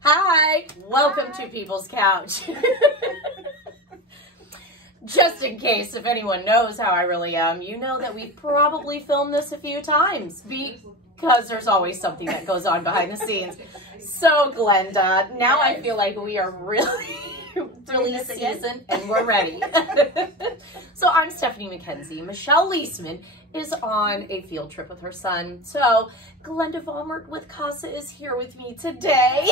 Hi, welcome to People's Couch. Just in case, if anyone knows how I really am, you know that we probably filmed this a few times because there's always something that goes on behind the scenes. So, Glenda, now I feel like we are really seasoned and we're ready. So I'm Stephanie McKenzie. Michelle Leisman is on a field trip with her son. So Glenda Volmert with CASA is here with me today.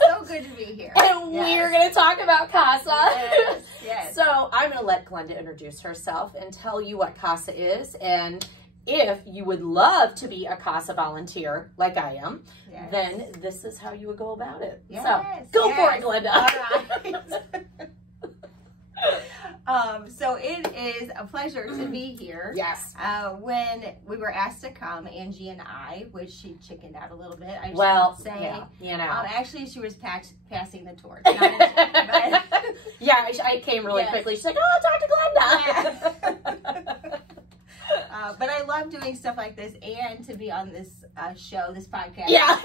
So good to be here. And we're going to talk about CASA. Yes, yes. So I'm going to let Glenda introduce herself and tell you what CASA is. And if you would love to be a CASA volunteer like I am, then this is how you would go about it. Yes, so go for it, Glenda. All right. So it is a pleasure to be here. Yes. When we were asked to come, Angie and I, which she chickened out a little bit, I well, should say. Yeah, you know. Actually, she was passing the torch. Not a but, yeah, I came really quickly. She's like, oh, talk to Glenda. But I love doing stuff like this and to be on this show, this podcast. Yeah,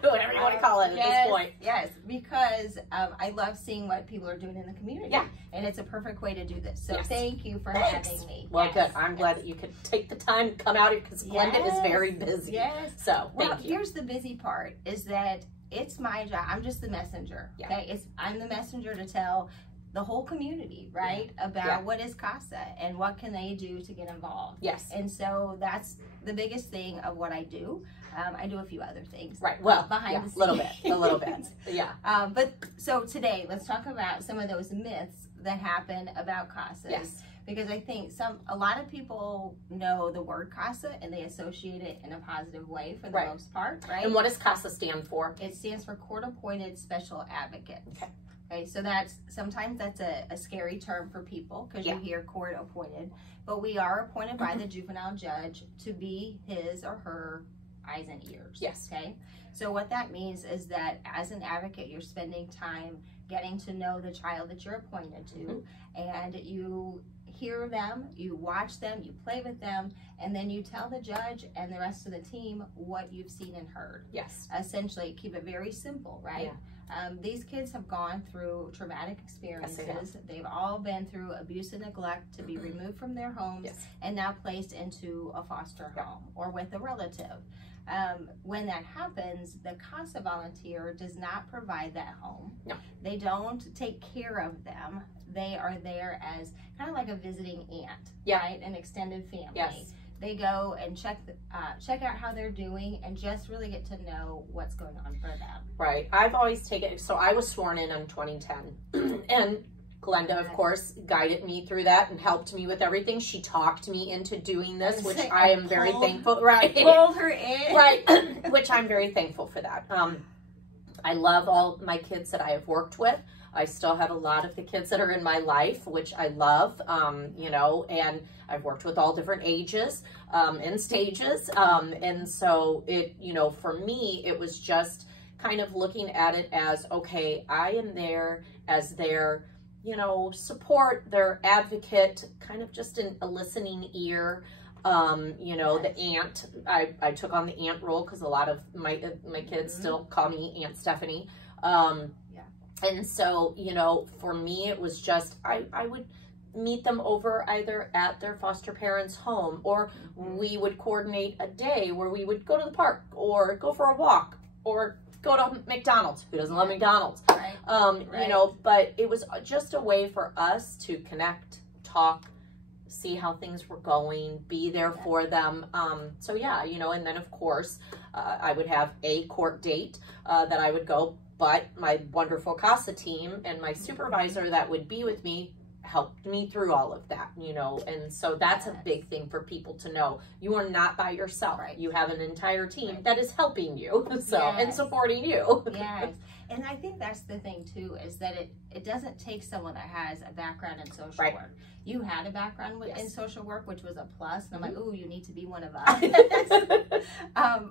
whatever you want to call it at this point. Yes, because I love seeing what people are doing in the community. Yeah. And it's a perfect way to do this. So thank you for having me. Well, good. I'm glad that you could take the time to come out here because Glenda is very busy. Yes. So thank you. Here's the busy part is that it's my job. I'm just the messenger. Yeah. Okay. I'm the messenger to tell the whole community, right, about what is CASA and what can they do to get involved. Yes. And so that's the biggest thing of what I do. I do a few other things. Right. Well, behind the scenes. A little bit. Yeah. But so today, let's talk about some of those myths that happen about CASA. Yes. Because I think a lot of people know the word CASA and they associate it in a positive way for the most part, right? And what does CASA stand for? It stands for Court Appointed Special Advocate. Okay. Okay, so sometimes that's a scary term for people because you hear court appointed, but we are appointed by the juvenile judge to be his or her eyes and ears. Yes. Okay, so what that means is that as an advocate, you're spending time getting to know the child that you're appointed to, and you hear them, you watch them, you play with them, and then you tell the judge and the rest of the team what you've seen and heard. Yes. Essentially, keep it very simple, right? Yeah. These kids have gone through traumatic experiences. Yes, they've all been through abuse and neglect to be removed from their homes and now placed into a foster home or with a relative. When that happens, the CASA volunteer does not provide that home. No. They don't take care of them. They are there as kind of like a visiting aunt, right? An extended family. Yes. They go and check out how they're doing and just really get to know what's going on for them. Right. I've always taken, so I was sworn in 2010 and Glenda, of course, guided me through that and helped me with everything. She talked me into doing this, which I am very thankful. Right. Pulled her in. Right. Which I'm very thankful for that. I love all my kids that I have worked with. I still have a lot of the kids that are in my life, which I love, you know, and I've worked with all different ages and stages. And so it, you know, for me, it was just kind of looking at it as, okay, I am there as their, you know, support, their advocate, kind of just a listening ear. You know, the aunt, I took on the aunt role because a lot of my kids still call me Aunt Stephanie. And so, you know, for me, it was just, I would meet them over either at their foster parents' home, or we would coordinate a day where we would go to the park or go for a walk or go to McDonald's. Who doesn't love McDonald's? Right. You know, but it was just a way for us to connect, talk, see how things were going, be there for them. So yeah, you know, and then of course, I would have a court date that I would go, but my wonderful CASA team and my supervisor that would be with me helped me through all of that, you know, and so that's a big thing for people to know. You are not by yourself. Right. You have an entire team that is helping you, so and supporting you. Yes. And I think that's the thing too, is that it doesn't take someone that has a background in social work. You had a background in social work, which was a plus. And I'm like, ooh, you need to be one of us.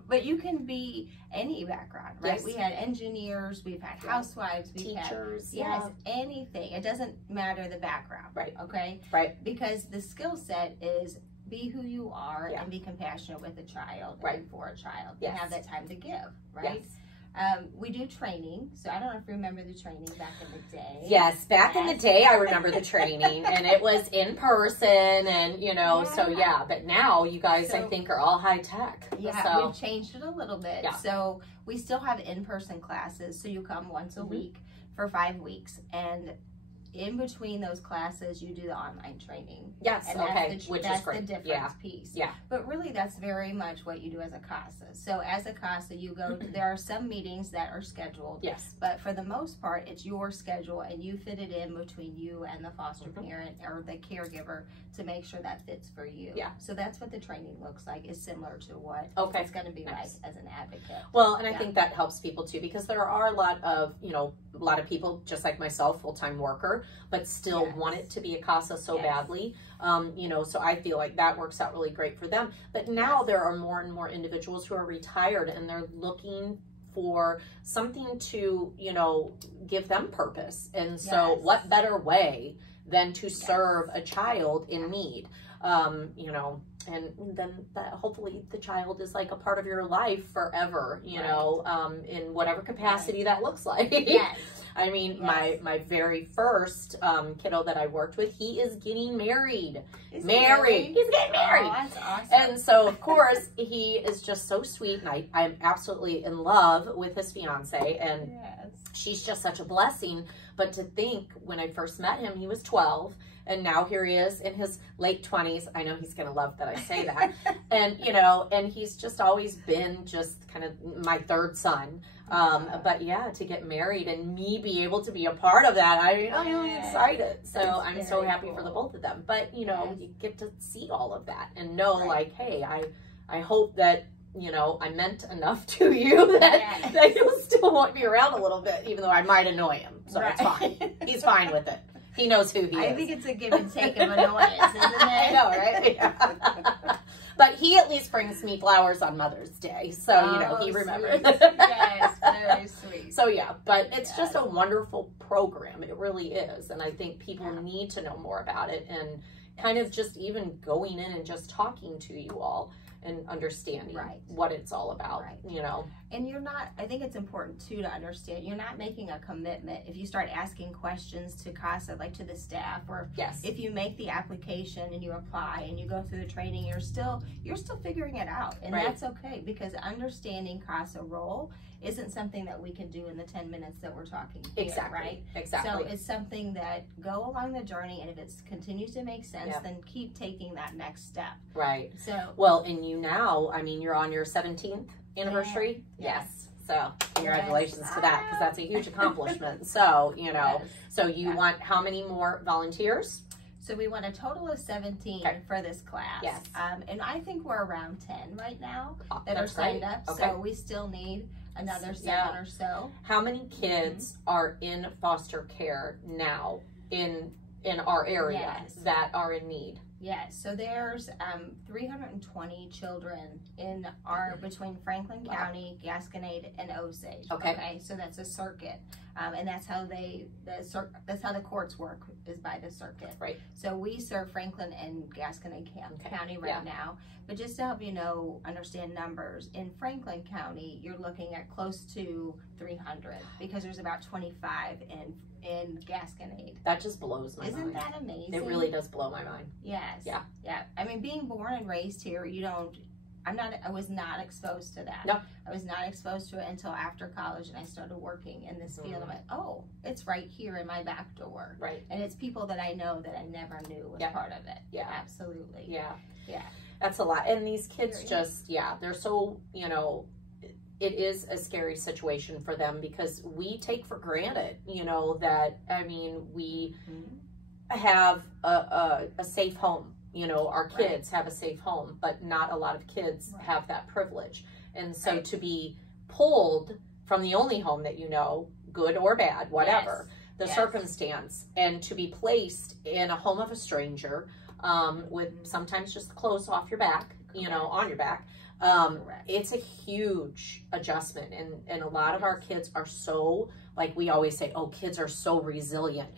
But you can be any background, right? Yes. We had engineers, we've had housewives, we've teachers, had anything. It doesn't matter the background, right? Okay, right? Because the skill set is be who you are and be compassionate with a child and for a child. And have that time to give, right? Yes. We do training. So I don't know if you remember the training back in the day. Yes, back in the day, I remember the training, and it was in person, and you know, so yeah. But now you guys, I think, are all high tech. Yeah, so we've changed it a little bit. Yeah. So we still have in-person classes. So you come once a week for 5 weeks, and in between those classes, you do the online training. Yes, and okay, which is That's great. the difference piece. Yeah. But really, that's very much what you do as a CASA. So as a CASA, you go, there are some meetings that are scheduled. Yes. But for the most part, it's your schedule, and you fit it in between you and the foster parent or the caregiver to make sure that fits for you. Yeah. So that's what the training looks like, is similar to what it's going to be like as an advocate. Well, and I think that helps people too, because there are a lot of, you know, a lot of people, just like myself, full-time worker, but still want it to be a CASA so badly. You know, so I feel like that works out really great for them. But now there are more and more individuals who are retired, and they're looking for something to, you know, give them purpose. And so what better way than to serve a child in need? You know, and then that hopefully the child is like a part of your life forever, you know, in whatever capacity that looks like. Yes. I mean, my very first kiddo that I worked with, he is getting married. He's getting married. Oh, that's awesome. And so, of course, he is just so sweet, and I'm absolutely in love with his fiance, and she's just such a blessing. But to think, when I first met him, he was 12, and now here he is in his late 20s. I know he's going to love that I say that. And, you know, and he's just always been just kind of my third son. But yeah, to get married and me be able to be a part of that, I'm really excited. So I'm so happy for the both of them. But, you know, you get to see all of that and know like, hey, I hope that, you know, I meant enough to you that you'll still want me around a little bit, even though I might annoy him. So it's fine. He's fine with it. He knows who he is. I think it's a give and take of annoyance, isn't it? I know, right? Yeah. But he at least brings me flowers on Mother's Day. So, you know, he remembers. Yes, very sweet. So, yeah, but it's just a wonderful program. It really is. And I think people need to know more about it, and kind of just even going in and just talking to you all and understanding what it's all about, you know. And you're not, I think it's important too to understand, you're not making a commitment if you start asking questions to CASA, like to the staff, or if you make the application and you apply and you go through the training, you're still figuring it out, and that's okay, because understanding CASA role isn't something that we can do in the 10 minutes that we're talking here, right? Exactly. So it's something that go along the journey, and if it continues to make sense, then keep taking that next step. Right. So, well, and you now, I mean, you're on your 17th anniversary. Yes. So congratulations to that, because that's a huge accomplishment. So, you know, so you want how many more volunteers? So we want a total of 17 for this class. Yes. And I think we're around 10 right now that are signed up. So we still need another 7 or so. How many kids are in foster care now in our area that are in need? Yes, so there's 320 children in our, between Franklin County, Gasconade, and Osage. Okay, so that's a circuit, and that's how that's how the courts work, is by the circuit. Right. So we serve Franklin and Gasconade County right now, but just to help you know, understand numbers, in Franklin County, you're looking at close to 300, because there's about 25 in Gasconade. That just blows my mind. Isn't that amazing? It really does blow my mind. Yes. Yeah. I mean, being born and raised here, I was not exposed to that. No. I was not exposed to it until after college, and I started working in this field. I'm like, oh, it's right here in my back door. Right. And it's people that I know that I never knew was part of it. Yeah. Absolutely. Yeah. Yeah. That's a lot. And these kids just, they're so, you know, it is a scary situation for them, because we take for granted, you know, that, I mean, we have a safe home, you know, our kids have a safe home, but not a lot of kids have that privilege. And so to be pulled from the only home that you know, good or bad, whatever the circumstance, and to be placed in a home of a stranger, with sometimes just clothes off your back, you know, on your back, it's a huge adjustment, and a lot of our kids are so, like we always say, oh, kids are so resilient.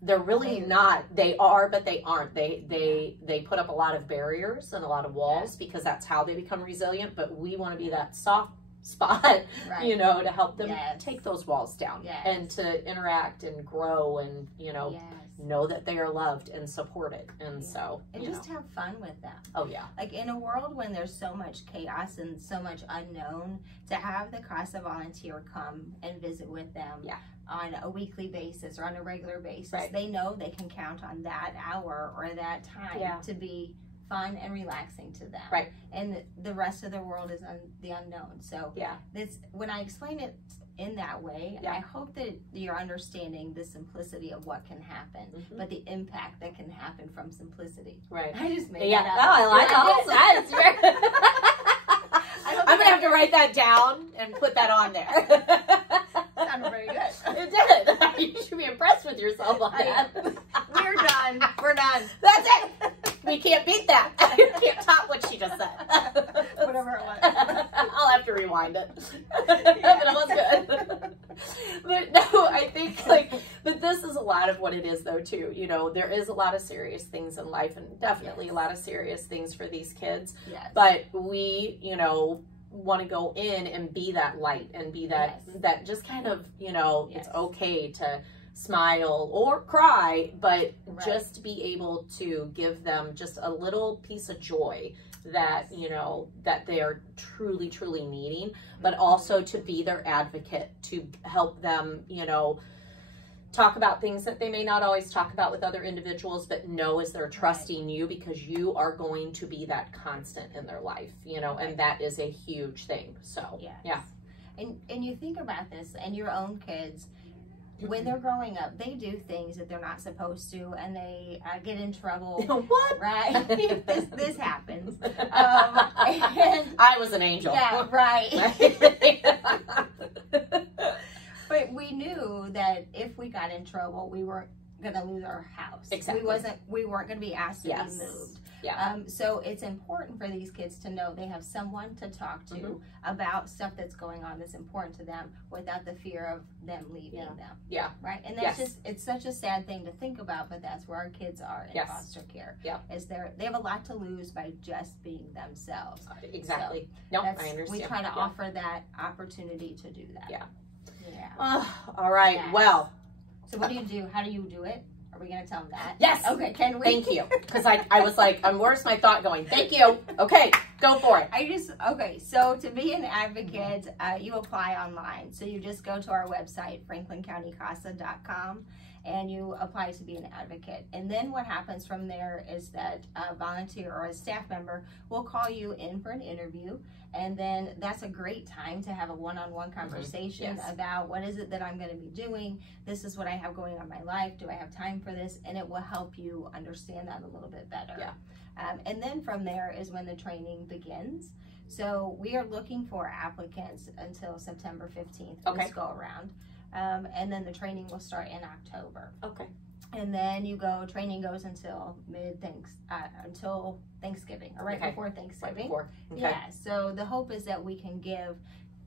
They're really not. They are, but they aren't. They put up a lot of barriers and a lot of walls, because that's how they become resilient. But we want to be that soft spot, Right. you know, to help them Yes. take those walls down Yes. and to interact and grow and, you know, Yes. know that they are loved and supported. And Yeah. so, And you just know. have fun with them. Oh, yeah. Like in a world when there's so much chaos and so much unknown, to have the CASA volunteer come and visit with them Yeah. on a weekly basis or on a regular basis, Right. they know they can count on that hour or that time Yeah. to be fun and relaxing to them. Right. And the rest of the world is the unknown. So Yeah. this, when I explain it in that way, Yeah. I hope that you're understanding the simplicity of what can happen, Mhm. but the impact that can happen from simplicity. Right. I just made Yeah. that No, up. I like Yeah, it. I'm going to have to write that down and put that on there. Sounded very good. It did. You should be impressed with yourself on that. We're done. We're done. That's it. We can't beat that. You can't top what she just said. Whatever it was. I'll have to rewind it. But it was good. But no, I think but this is a lot of what it is though too. You know, there is a lot of serious things in life and definitely Yes. a lot of serious things for these kids. Yes. But we, you know, want to go in and be that light and be that, Yes. that just kind of, you know, Yes. it's okay to smile or cry, but Right. just be able to give them just a little piece of joy that, Yes. you know, that they are truly, truly needing, but also to be their advocate, to help them, you know, talk about things that they may not always talk about with other individuals, but know as they're trusting you because you are going to be that constant in their life, you know, and that is a huge thing. So, Yes. yeah. And you think about this and your own kids, when they're growing up, they do things that they're not supposed to, and they get in trouble. What? Right? this happens. And I was an angel. yeah, right. Right. But we knew that if we got in trouble, we weren't gonna lose our house. Exactly. We weren't gonna be asked to Yes. be moved. Yeah. So it's important for these kids to know they have someone to talk to Mhm. about stuff that's going on that's important to them without the fear of them leaving Yeah. them. Yeah. Right? And that's Yes. it's such a sad thing to think about, but that's where our kids are in Yes. foster care. Yeah. Is they have a lot to lose by just being themselves. Exactly. No, I understand. We try to Yeah. offer that opportunity to do that. Yeah. Yeah. Oh, all right. Yes. Well, So what do you do? How do you do it? Are we going to tell them that? yes. Okay, can we? Thank you. Because I was like, where's my thought going? Thank you. Okay, go for it. Okay, so to be an advocate, you apply online. So you just go to our website, franklincountykasa.com, and you apply to be an advocate. And then what happens from there is that a volunteer or a staff member will call you in for an interview. And then that's a great time to have a one-on-one conversation Yes. about what is it that I'm going to be doing. This is what I have going on in my life. Do I have time for this? And it will help you understand that a little bit better. Yeah. And then from there is when the training begins. So we are looking for applicants until September 15th Okay. this go around. And then the training will start in October. Okay. And then training goes until until Thanksgiving, or right Okay. before Thanksgiving. Right before. Okay. Yeah, so the hope is that we can give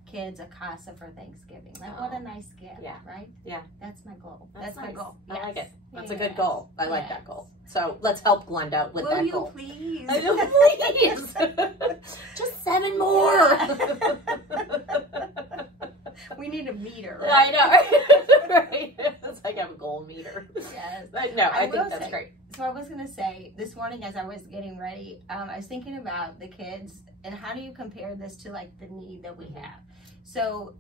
kids a CASA for Thanksgiving. Like, what a nice gift, Yeah. right? Yeah. That's my goal. That's my nice. goal. I like Yes. it. That's a good Yes. goal. I like that Yes. goal. So let's help Glenda with Will that you goal. please? I know, please. Just 7 more. We need a meter. I know. Right. It's like I have a goal meter. Yes. But no, I will think that's say, great. So I was going to say, this morning as I was getting ready, I was thinking about the kids and how do you compare this to like the need that we have. So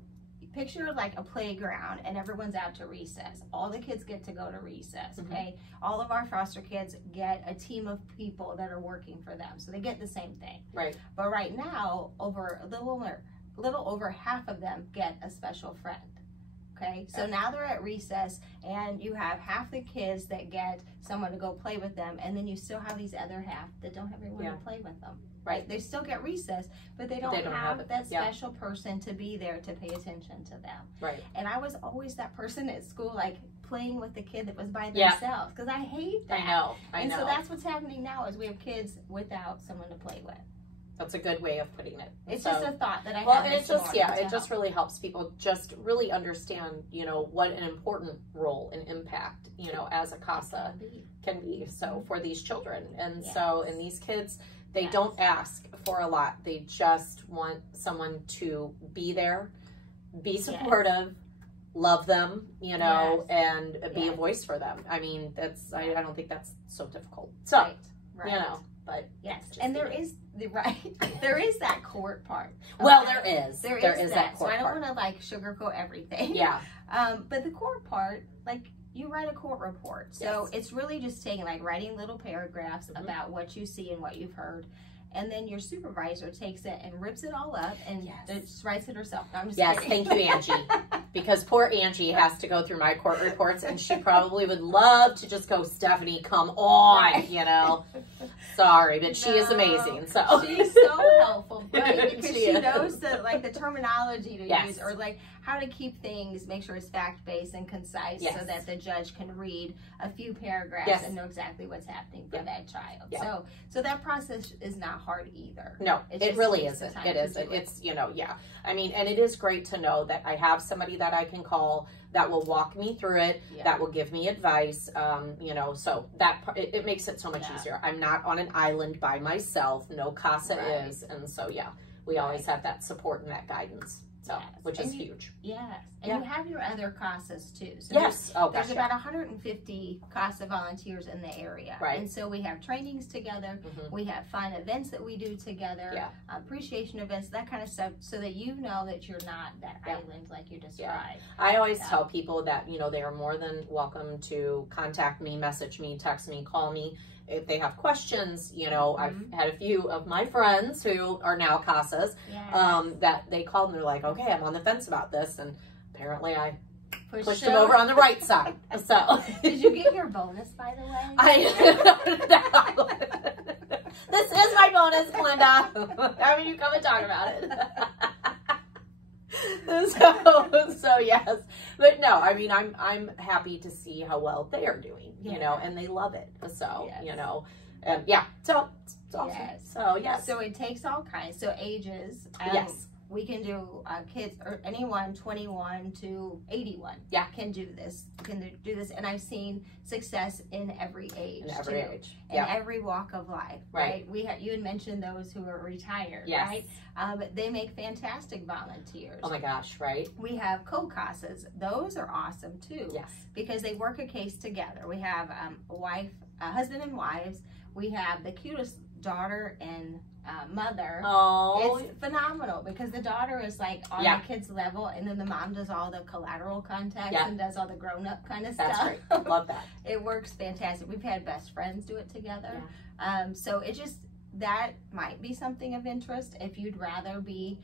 picture like a playground and everyone's out to recess. All the kids get to go to recess, okay? All of our foster kids get a team of people that are working for them. So they get the same thing. Right. But right now, a little over half of them get a special friend. Okay, so now they're at recess and you have half the kids that get someone to go play with them, and then you still have these other half that don't have anyone to play with them. Right? They still get recess, but they don't have that special person to be there to pay attention to them. Right. And I was always that person at school, like playing with the kid that was by themselves, because I hate that. I know. I know. So that's what's happening now is we have kids without someone to play with. That's a good way of putting it. It's just a thought that I well, have. and it just it just really helps people just really understand, you know, what an important role and impact, you know, as a CASA can be. So for these children, and so and these kids, They don't ask for a lot. They just want someone to be there, be supportive, love them, you know, and be a voice for them. I mean, that's, I don't think that's so difficult. So, you know, but and there is there is that court part. Okay? Well, there is that court part. So I don't part. want to like sugarcoat everything. Yeah. But the court part, like, you write a court report. So it's really just taking, like, writing little paragraphs about what you see and what you've heard. And then your supervisor takes it and rips it all up and just writes it herself. No, I'm just kidding. Thank you, Angie. Because poor Angie has to go through my court reports, and she probably would love to just go, Stephanie, come on, you know. Sorry, but she is amazing. So she's so helpful, right? Because she knows the terminology to use, or like how to keep things, make sure it's fact-based and concise, so that the judge can read a few paragraphs and know exactly what's happening for that child. So that process is not hard either. No, it really isn't. It isn't. It's, you know, I mean, and it is great to know that I have somebody that I can call that will walk me through it, that will give me advice, you know, so that it makes it so much easier. I'm not on an island by myself. No CASA is. And so, we always have that support and that guidance. So, which is huge. And you have your other CASAs too. So there's about 150 CASA volunteers in the area. And so we have trainings together. We have fun events that we do together. Appreciation events, that kind of stuff, so that you know that you're not that island like you described. I always tell people that, you know, they are more than welcome to contact me, message me, text me, call me. If they have questions, you know, I've had a few of my friends who are now CASAs that they called and they're like, okay, I'm on the fence about this. And apparently I pushed them over on the right side. So did you get your bonus, by the way? This is my bonus, Glenda. How would you come and talk about it? So yes, but no, I mean, I'm happy to see how well they are doing, you know, and they love it. So, you know, and so it's awesome. So, so it takes all kinds. So ages, we can do kids or anyone 21 to 81 can do this, and I've seen success in every age, in every walk of life, right? You had mentioned those who are retired, right? They make fantastic volunteers. Oh my gosh, right? We have co-CASAs. Those are awesome too, because they work a case together. We have husband and wives. We have the cutest daughter and mother. It's phenomenal because the daughter is like on the kid's level, and then the mom does all the collateral contacts and does all the grown-up kind of stuff. That's great. Love that. It works fantastic. We've had best friends do it together. So it just, that might be something of interest if you'd rather be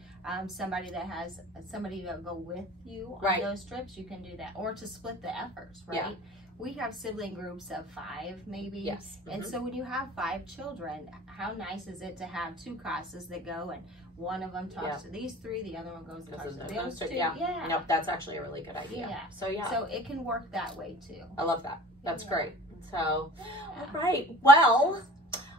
somebody that has somebody to go with you on those trips. You can do that, or to split the efforts, right? We have sibling groups of 5, maybe. And so when you have 5 children, how nice is it to have 2 CASAs that go, and one of them talks to these 3, the other one goes and talks to those 2. Nope, that's actually a really good idea. So so it can work that way too. I love that. That's great. So, all right. Well,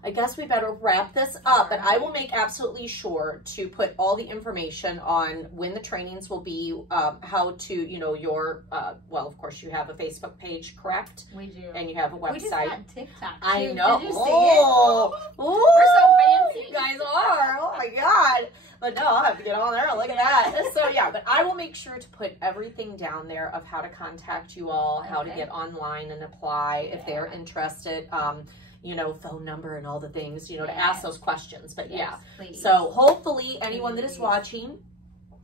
I guess we better wrap this up, but I will make absolutely sure to put all the information on when the trainings will be, how to, you know, your, well, of course, you have a Facebook page, correct? We do. And you have a website. We just got TikTok, too. I know. Did you see it? We're so fancy. You guys are. Oh, my God. But no, I'll have to get on there. Look at that. So, but I will make sure to put everything down there of how to contact you all, how to get online and apply if they're interested. You know, phone number and all the things, you know, to ask those questions. But so hopefully anyone that is watching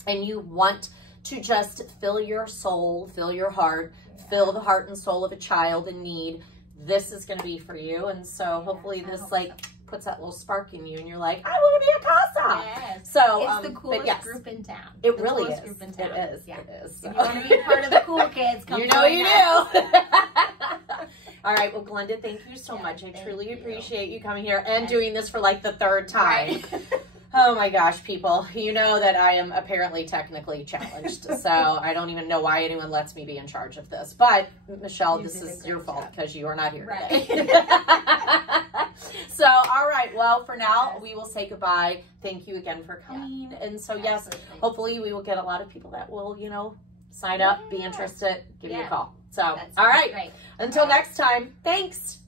and you want to just fill your soul, fill your heart, fill the heart and soul of a child in need, this is going to be for you. And so hopefully this puts that little spark in you and you're like, I want to be a CASA. So it's the coolest group in town. It really is. Group in town. It is. It is. So. If you want to be part of the cool kids, come you know you do. All right, well, Glenda, thank you so much. I truly appreciate you coming here and doing this for like the 3rd time. Oh my gosh, people. You know that I am apparently technically challenged, so I don't even know why anyone lets me be in charge of this. But, Michelle, this is your fault because you are not here today. So, all right, well, for now, we will say goodbye. Thank you again for coming. And so, yes, hopefully we will get a lot of people that will, you know, sign up, be interested, give you a call. So, all right. Until next time, thanks.